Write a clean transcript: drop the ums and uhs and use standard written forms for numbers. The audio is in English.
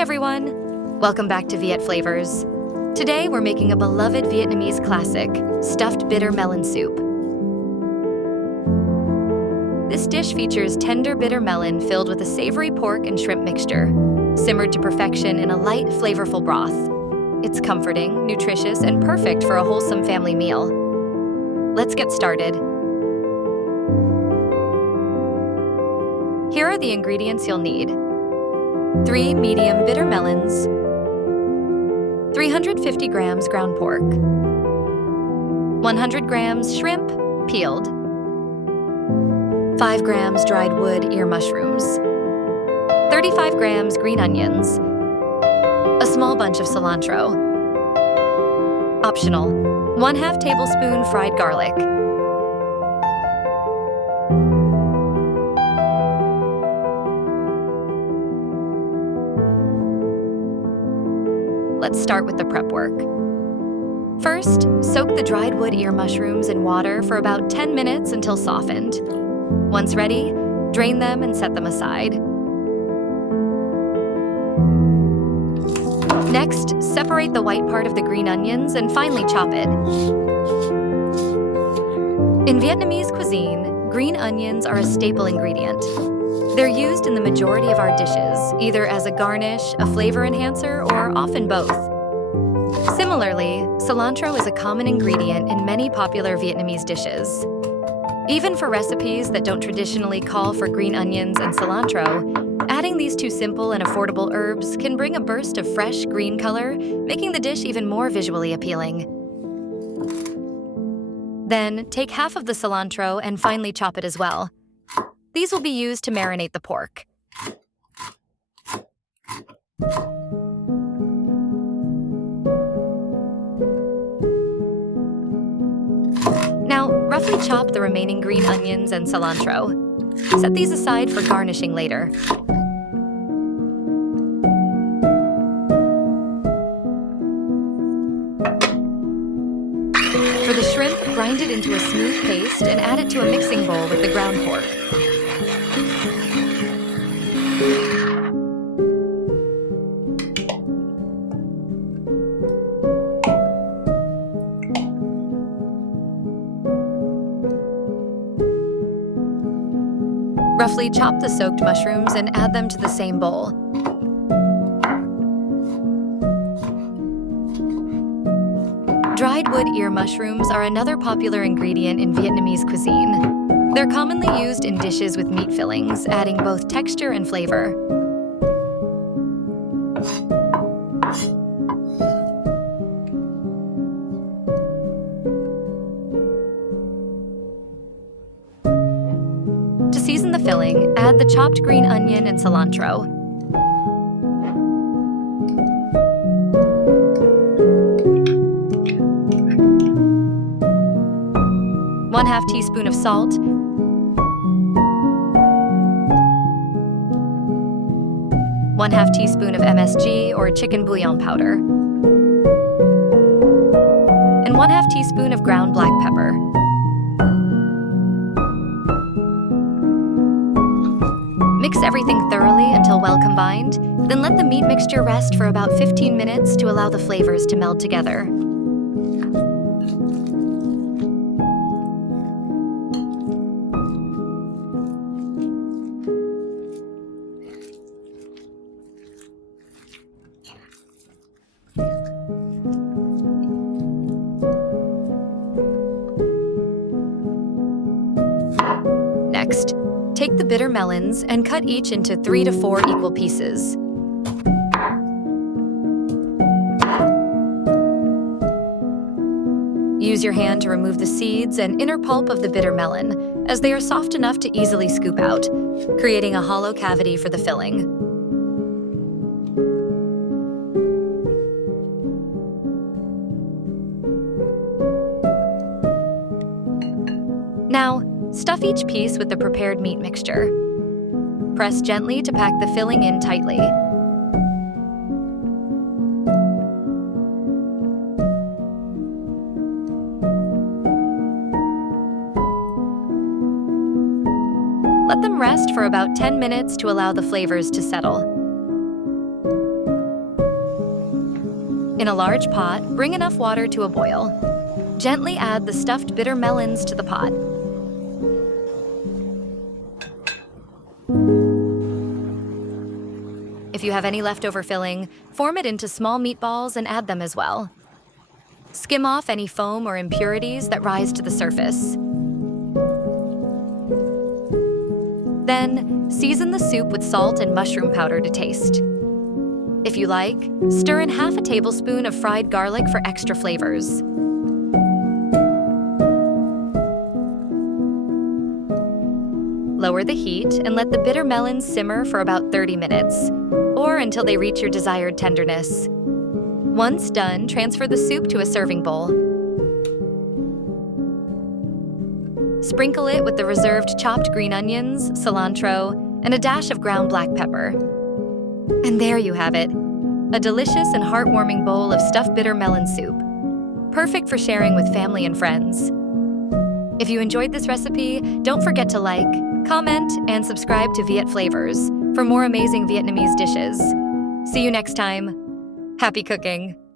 everyone! Welcome back to Viet Flavours. Today we're making a beloved Vietnamese classic, stuffed bitter melon soup. This dish features tender bitter melon filled with a savory pork and shrimp mixture, simmered to perfection in a light, flavorful broth. It's comforting, nutritious, and perfect for a wholesome family meal. Let's get started. Here are the ingredients you'll need. 3 medium bitter melons, 350 grams ground pork, 100 grams shrimp, peeled, 5 grams dried wood ear mushrooms, 35 grams green onions, a small bunch of cilantro. Optional, 1/2 tablespoon fried garlic. Let's start with the prep work. First, soak the dried wood ear mushrooms in water for about 10 minutes until softened. Once ready, drain them and set them aside. Next, separate the white part of the green onions and finely chop it. In Vietnamese cuisine, green onions are a staple ingredient. They're used in the majority of our dishes, either as a garnish, a flavor enhancer, or often both. Similarly, cilantro is a common ingredient in many popular Vietnamese dishes. Even for recipes that don't traditionally call for green onions and cilantro, adding these two simple and affordable herbs can bring a burst of fresh green color, making the dish even more visually appealing. Then, take half of the cilantro and finely chop it as well. These will be used to marinate the pork. Now, roughly chop the remaining green onions and cilantro. Set these aside for garnishing later. For the shrimp, grind it into a smooth paste and add it to a mixing bowl with the ground pork. Roughly chop the soaked mushrooms and add them to the same bowl. Dried wood ear mushrooms are another popular ingredient in Vietnamese cuisine. They're commonly used in dishes with meat fillings, adding both texture and flavor. To season the filling, add the chopped green onion and cilantro. One-half teaspoon of salt, 1/2 teaspoon of MSG or chicken bouillon powder, and 1/2 teaspoon of ground black pepper. Mix everything thoroughly until well combined, then let the meat mixture rest for about 15 minutes to allow the flavors to meld together. Next, take the bitter melons and cut each into 3 to 4 equal pieces. Use your hand to remove the seeds and inner pulp of the bitter melon, as they are soft enough to easily scoop out, creating a hollow cavity for the filling. Now, stuff each piece with the prepared meat mixture. Press gently to pack the filling in tightly. Let them rest for about 10 minutes to allow the flavors to settle. In a large pot, bring enough water to a boil. Gently add the stuffed bitter melons to the pot. If you have any leftover filling, form it into small meatballs and add them as well. Skim off any foam or impurities that rise to the surface. Then, season the soup with salt and mushroom powder to taste. If you like, stir in half a tablespoon of fried garlic for extra flavors. Lower the heat and let the bitter melons simmer for about 30 minutes, or until they reach your desired tenderness. Once done, transfer the soup to a serving bowl. Sprinkle it with the reserved chopped green onions, cilantro, and a dash of ground black pepper. And there you have it, a delicious and heartwarming bowl of stuffed bitter melon soup. Perfect for sharing with family and friends. If you enjoyed this recipe, don't forget to like, comment, and subscribe to Viet Flavours for more amazing Vietnamese dishes. See you next time. Happy cooking!